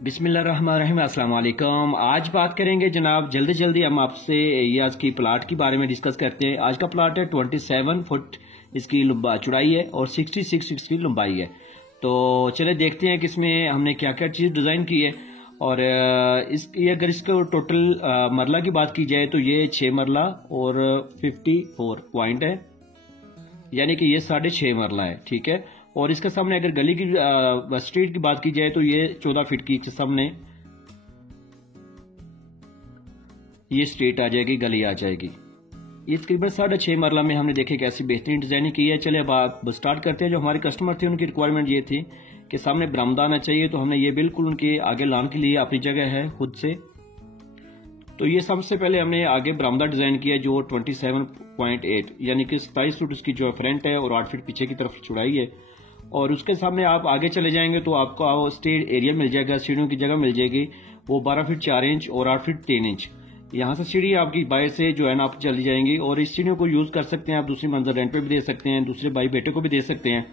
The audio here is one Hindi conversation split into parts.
बिस्मिल्लाहिर्रहमानिर्रहीम, अस्सलाम वालेकुम। आज बात करेंगे जनाब जल्दी हम आपसे ये आज की प्लाट के बारे में डिस्कस करते हैं। आज का प्लाट है 27 फुट इसकी चौड़ाई है और 66 इसकी लंबाई है। तो चले देखते हैं कि इसमें हमने क्या क्या चीज़ डिज़ाइन की है। और अगर इसको टोटल मरला की बात की जाए तो ये 6 मरला और 54 पॉइंट है, यानी कि ये 6.5 मरला है। ठीक है। और इसके सामने अगर गली की स्ट्रीट की बात की जाए तो ये 14 फीट की सामने ये स्ट्रीट आ जाएगी, गली आ जाएगी। ये तकरीबन 6.5 मरला में हमने देखे कैसी बेहतरीन डिजाइनिंग की है। चले अब आप स्टार्ट करते हैं। जो हमारे कस्टमर थे उनकी रिक्वायरमेंट ये थी कि सामने बरामदा आना चाहिए, तो हमने ये बिल्कुल उनके आगे लान के लिए अपनी जगह है खुद से। तो ये सबसे पहले हमने आगे बरामदा डिजाइन किया जो 27.8 यानी कि 27 फुट उसकी जो फ्रंट है और 8 फीट पीछे की तरफ चौड़ाई है। और उसके सामने आप आगे चले जाएंगे तो आपको स्टेज एरिया मिल जाएगा, सीढ़ियों की जगह मिल जाएगी। वो 12 फीट 4 इंच और 8 फीट 3 इंच। यहाँ से सीढ़ी आपकी बाहर से जो है ना आप चली जाएंगी और इस सीढ़ियों को यूज कर सकते हैं आप, दूसरी मंजिल रेंट पे भी दे सकते हैं, दूसरे भाई बेटे को भी दे सकते हैं।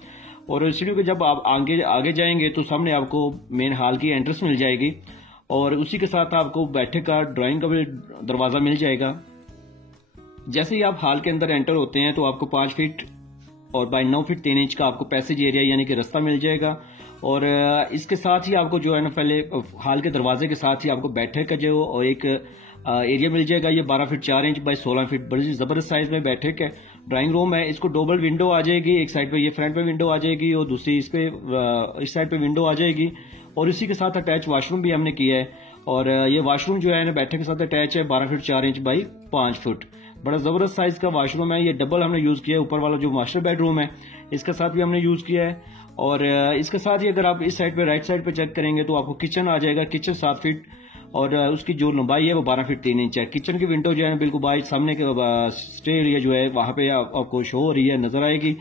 और सीढ़ियों के जब आप आगे जाएंगे तो सामने आपको मेन हॉल की एंट्रेंस मिल जाएगी और उसी के साथ आपको बैठक का ड्राइंग का भी दरवाजा मिल जाएगा। जैसे ही आप हॉल के अंदर एंटर होते हैं तो आपको 5 फीट और बाय 9 फीट 3 इंच का आपको पैसेज एरिया यानी कि रास्ता मिल जाएगा। और इसके साथ ही आपको जो है ना पहले हॉल के दरवाजे के साथ ही आपको बैठक का जो और एक एरिया मिल जाएगा। ये 12 फीट 4 इंच बाय 16 फीट बड़ी जबरदस्त साइज में बैठक है। ड्राइंग रूम है, इसको डबल विंडो आ जाएगी। एक साइड पे ये फ्रंट पे विंडो आ जाएगी और दूसरी इस साइड पे विंडो आ जाएगी। और इसी के साथ अटैच वॉशरूम भी हमने किया है। और ये वॉशरूम जो है ना बैठक के साथ अटैच है, 12 फीट 4 इंच बाई 5 फुट। बड़ा जबरदस्त साइज का वॉशरूम है। ये डबल हमने यूज किया है। ऊपर वाला जो मास्टर बेडरूम है इसके साथ भी हमने यूज किया है। और इसके साथ ही अगर आप इस साइड पे राइट साइड पे चेक करेंगे तो आपको किचन आ जाएगा। किचन 7 फीट और उसकी जो लंबाई है वो 12 फीट 3 इंच है। किचन की विंडो जो है बिल्कुल बाहर सामने के स्टे एरिया जो है वहां पे आपको शो हो रही है, नजर आएगी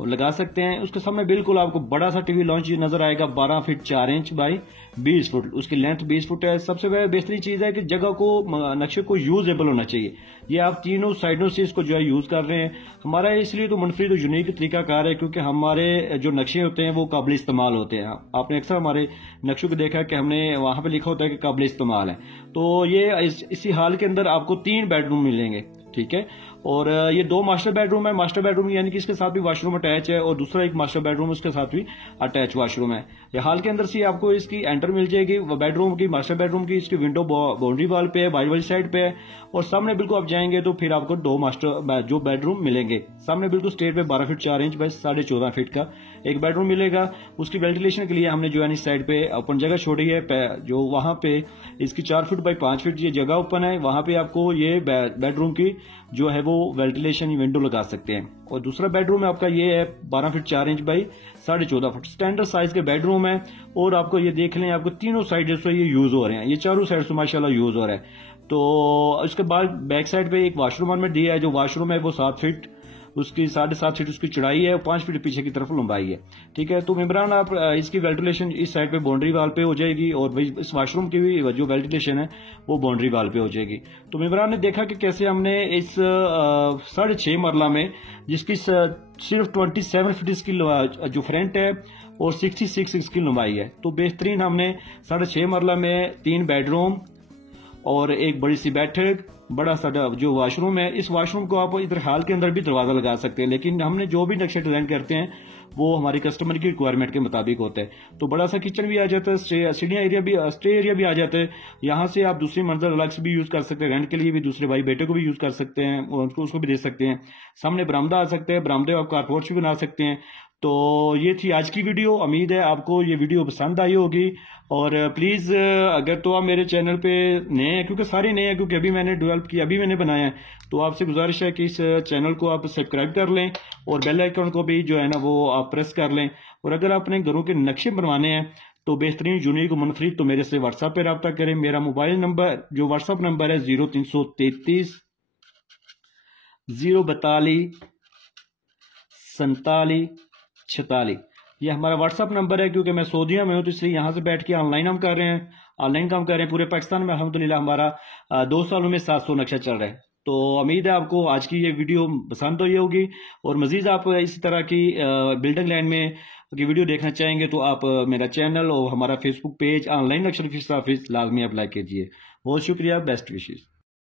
और लगा सकते हैं। उसके सामने बिल्कुल आपको बड़ा सा टीवी लॉन्च नजर आएगा, 12 फीट 4 इंच बाई 20 फुट। उसकी लेंथ 20 फुट है। सबसे बेहतरीन चीज है कि जगह को नक्शे को यूजेबल होना चाहिए। ये आप तीनों साइडों से इसको जो है यूज कर रहे हैं। हमारा इसलिए तो मुनफरिद और यूनिक तरीकाकार है क्योंकि हमारे जो नक्शे होते हैं वो काबिल इस्तेमाल होते हैं। आपने अक्सर हमारे नक्शों को देखा कि हमने वहां पे लिखा होता है कि काबिल इस्तेमाल है। तो ये इसी हाल के अंदर आपको 3 बेडरूम मिलेंगे। ठीक है। और ये 2 मास्टर बेडरूम है। मास्टर बेडरूम यानी कि इसके साथ भी वॉशरूम अटैच है और दूसरा एक मास्टर बेडरूम उसके साथ भी अटैच वॉशरूम है। ये हाल के अंदर से आपको इसकी एंटर मिल जाएगी बेडरूम की, मास्टर बेडरूम की। इसकी विंडो बाउंड्री वाल पे है, बाहर वाली साइड पे है। और सामने बिल्कुल आप जाएंगे तो फिर आपको 2 मास्टर जो बेडरूम मिलेंगे। सामने बिल्कुल स्टेट पे 12 फीट 4 इंच बाय 14.5 फीट का एक बेडरूम मिलेगा। उसकी वेंटिलेशन के लिए हमने जो है इस साइड पे ओपन जगह छोड़ी है, जो वहां पे इसकी 4 फीट बाय 5 फीट ये जगह ओपन है। वहां पे आपको ये बेडरूम की जो है वो वेंटिलेशन विंडो लगा सकते हैं। और दूसरा बेडरूम है आपका ये है 12 feet 4 inch by 14.5 foot standard size के बेडरूम है। और आपको ये देख लें आपको तीनों साइड से ये यूज हो रहे हैं, ये चारों साइड से माशाल्लाह यूज हो रहा है। तो उसके बाद बैक साइड पे एक वॉशरूम हमने दिया है। जो वॉशरूम है वो 7 फीट उसकी 7.5 फीट उसकी चौड़ाई है और 5 फीट पीछे की तरफ लंबाई है। ठीक है। तो इमरान आप इसकी वेंटिलेशन इस साइड पे बाउंड्री वाल पे हो जाएगी और इस वॉशरूम की भी जो वेंटिलेशन है वो बाउंड्री वाल पे हो जाएगी। तो इमरान ने देखा कि कैसे हमने इस 6.5 मरला में जिसकी सिर्फ 27 फीट इसकी जो फ्रंट है और 66 इसकी लंबाई है, तो बेहतरीन हमने 6.5 मरला में 3 बेडरूम और एक बड़ी सी बैठक, बड़ा सा जो वॉशरूम है। इस वॉशरूम को आप इधर हाल के अंदर भी दरवाजा लगा सकते हैं, लेकिन हमने जो भी नक्शे डिजाइन करते हैं वो हमारी कस्टमर की रिक्वायरमेंट के मुताबिक होता है। तो बड़ा सा किचन भी आ जाता है, सीढ़ियां एरिया भी स्टे एरिया भी आ जाता है। यहाँ से आप दूसरी मंजिल अलग से भी यूज कर सकते हैं, रेंट के लिए भी दूसरे भाई बेटे को भी यूज कर सकते हैं, उसको भी दे सकते हैं। सामने बरामदा आ सकते हैं, बरामदे आप कारपोर्च भी बना सकते हैं। तो ये थी आज की वीडियो। उम्मीद है आपको ये वीडियो पसंद आई होगी। और प्लीज अगर तो आप मेरे चैनल पे नए हैं, क्योंकि सारे नए हैं, क्योंकि अभी मैंने डेवलप किया, अभी मैंने बनाया है, तो आपसे गुजारिश है कि इस चैनल को आप सब्सक्राइब कर लें और बेल आइकन को भी जो है ना वो आप प्रेस कर लें। और अगर अपने घरों के नक्शे बनवाने हैं तो बेहतरीन यूनिक मुनफरिद तो मेरे से व्हाट्सएप पे रब्ता करें। मेरा मोबाइल नंबर जो व्हाट्सएप नंबर है 0333 042 47 46। ये हमारा व्हाट्सअप नंबर है। क्योंकि मैं सऊदीया में हूँ तो इसलिए यहाँ से बैठ के ऑनलाइन हम कर रहे हैं, ऑनलाइन काम कर रहे हैं। पूरे पाकिस्तान में अल्हम्दुलिल्लाह हमारा 2 सालों में 700 नक्शा चल रहा है। तो उम्मीद है आपको आज की ये वीडियो पसंद हुई होगी और मजीद आप इसी तरह की बिल्डिंग लाइन में अगर वीडियो देखना चाहेंगे तो आप मेरा चैनल और हमारा फेसबुक पेज ऑनलाइन अक्षर फीस ऑफिस लाजमी अप्लाई कीजिए। बहुत शुक्रिया, बेस्ट विशेज़।